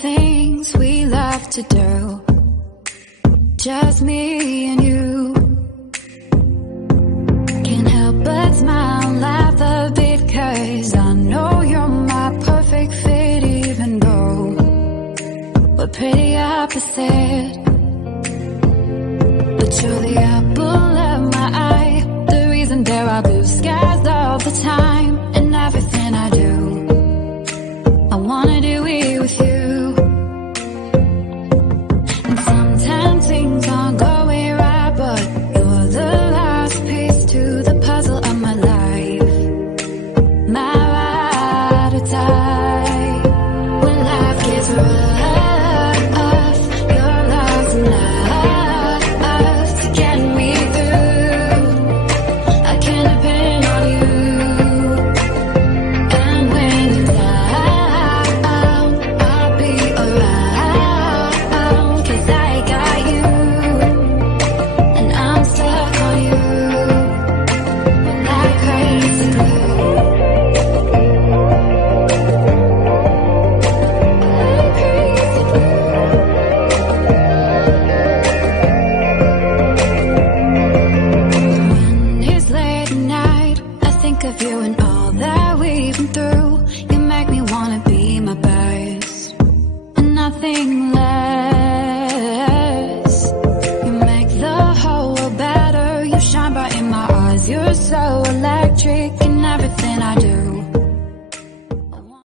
things we love to do, just me and you. Can't help but smile, laugh a bit, 'cause I know you're my perfect fit, even though we're pretty opposite. But you're the apple of my eye, the reason there are blue skies all the time.